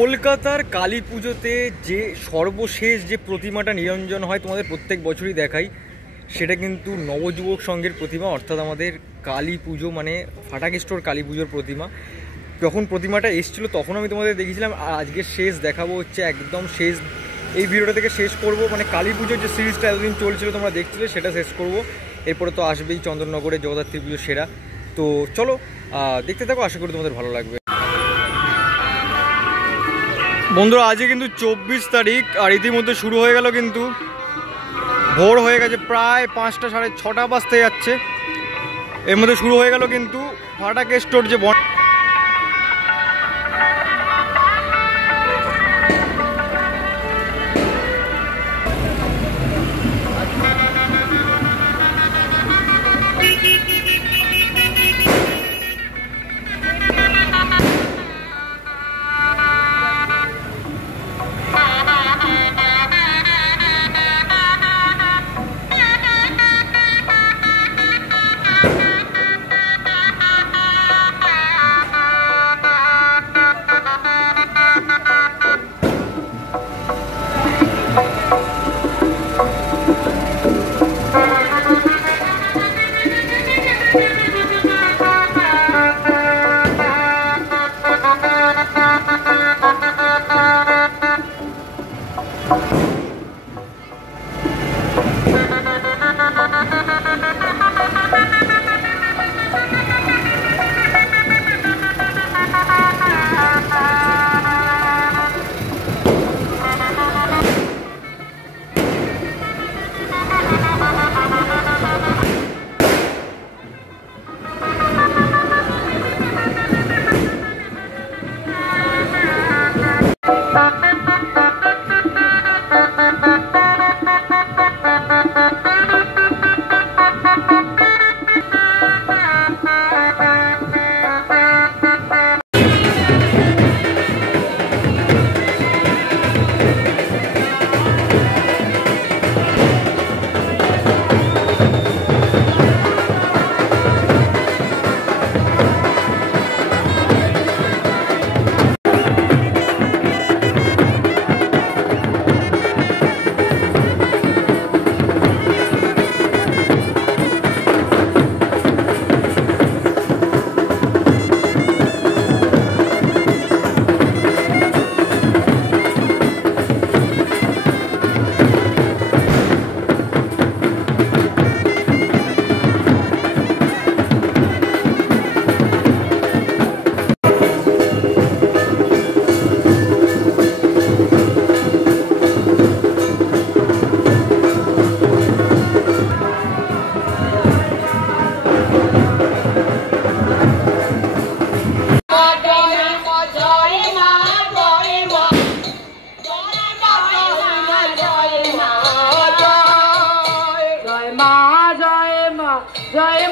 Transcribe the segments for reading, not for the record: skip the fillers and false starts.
কলকাতার কালী পুজোতে যে সর্বশেষ যে প্রতিমাটা নিরঞ্জন হয় তোমাদের প্রত্যেক বছরই দেখাই, সেটা কিন্তু নবযুবক সংঘের প্রতিমা, অর্থাৎ আমাদের কালী পুজো মানে ফাটাক স্টোর কালী পুজোর প্রতিমা। যখন প্রতিমাটা এসেছিলো তখন আমি তোমাদের দেখেছিলাম, আর আজকে শেষ দেখাবো হচ্ছে একদম শেষ। এই ভিডিওটা থেকে শেষ করব, মানে কালী পুজোর যে সিরিজটা এতদিন চলছিল তোমরা দেখছিলে সেটা শেষ করব। এরপরে তো আসবেই চন্দননগরে জগদ্ধাত্রী পুজো সেরা। তো চলো দেখতে থাকো, আশা করি তোমাদের ভালো লাগবে। বন্ধুরা আজকে কিন্তু 24 তারিখ, আর ইতিমধ্যে শুরু হয়ে গেল, কিন্তু ভোর হয়ে গেছে, প্রায় 5টা সাড়ে 6টা বাজতে যাচ্ছে। এর মধ্যে শুরু হয়ে গেল কিন্তু ফাটাক স্টোর যে জয় মা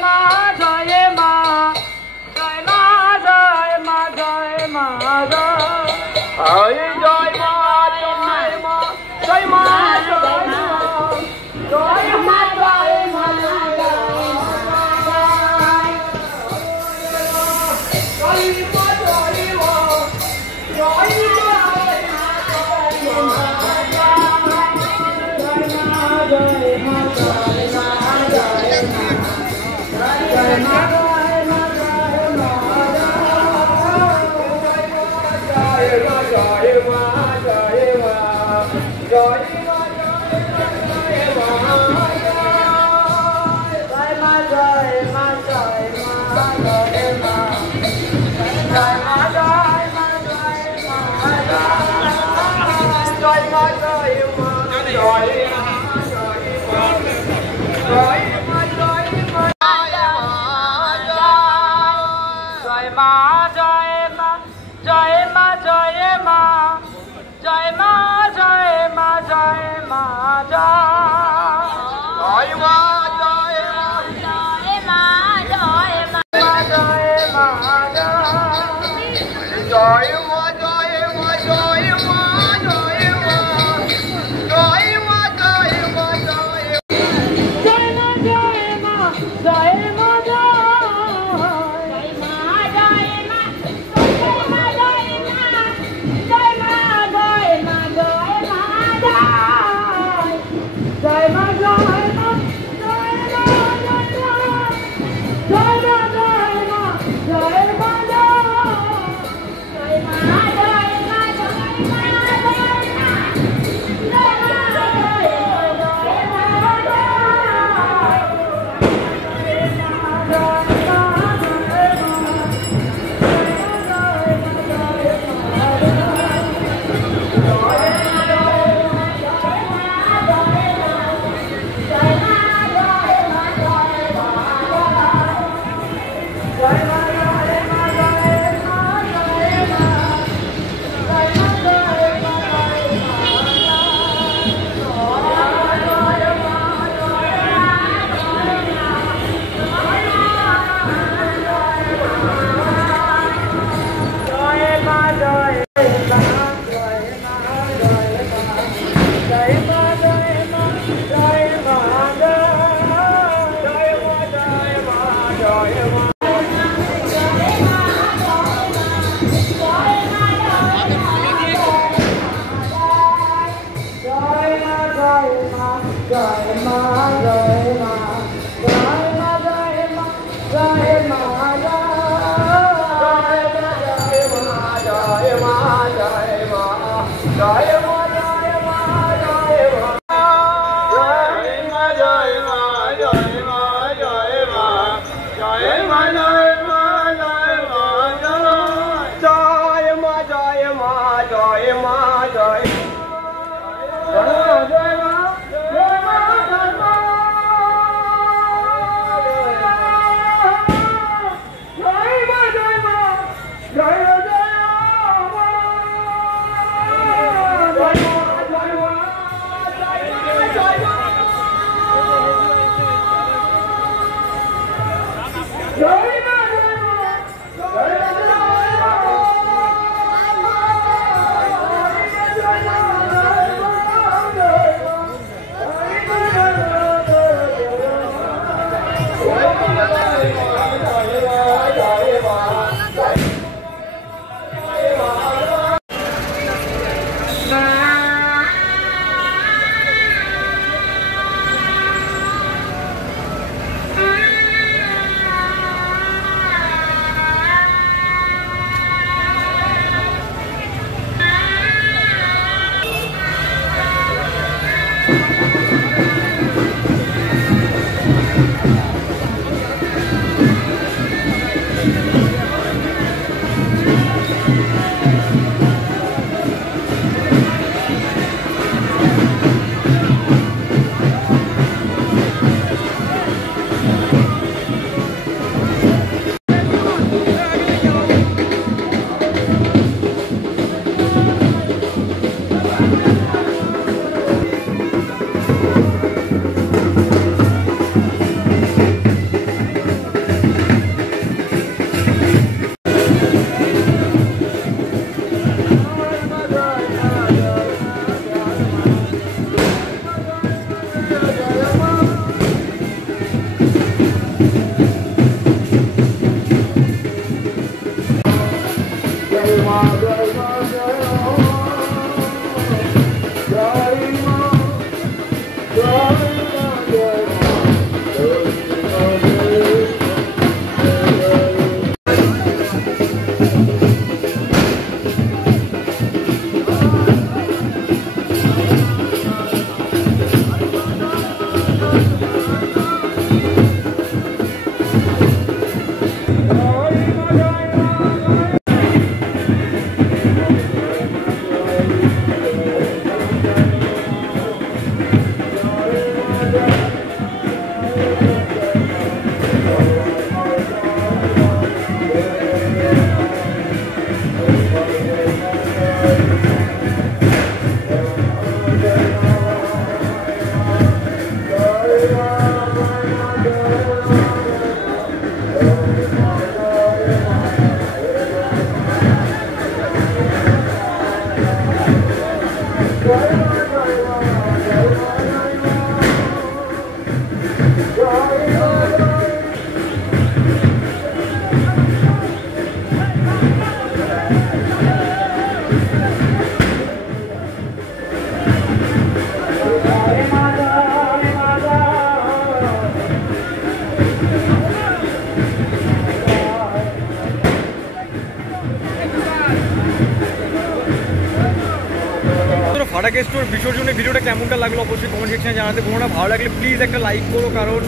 ফাটাকেস্টোর বিসর্জনের ভিডিওটা কেমনটা লাগলো অবশ্যই কমেন্ট সেকশনে জানাতে ভুলো না। ভালো লাগলে প্লিজ একটা লাইক করো, কারণ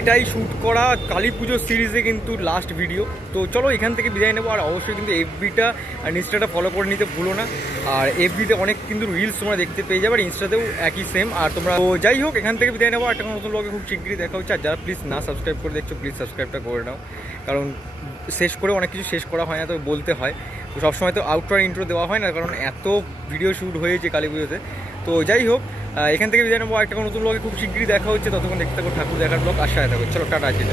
এটাই শ্যুট করা কালী পুজো সিরিজে কিন্তু লাস্ট ভিডিও। তো চলো এখান থেকে বিদায় নেবো। আর অবশ্যই কিন্তু এফবিটা আর ইনস্টাটা ফলো করে নিতে ভুলো না। আর এফবিতে অনেক কিন্তু রিলস তোমরা দেখতে পেয়ে যাবে, আর ইনস্টাতেও একই সেম। আর তোমরা তো যাই হোক এখান থেকে বিদায় নেবো। একটা নতুন ব্লগে খুব শীঘ্রই দেখা হচ্ছে। আর যারা প্লিজ না সাবস্ক্রাইব করে দেখছো প্লিজ সাবস্ক্রাইবটা করে নাও, কারণ শেষ করে অনেক কিছু শেষ করা হয় না, তো বলতে হয়। তো সবসময় তো আউটডোর ইন্ট্রো দেওয়া হয় না, কারণ এত ভিডিও শ্যুট হয়েছে কালী পুজোতে। তো যাই হোক এখান থেকে বিদায় নেবো। একটা নতুন ব্লগে খুব শীঘ্রই দেখা হচ্ছে। ততক্ষণ দেখতে থাকো ঠাকুর দেখার ব্লগ। আশায় থাকো। চলো টাটা আছে।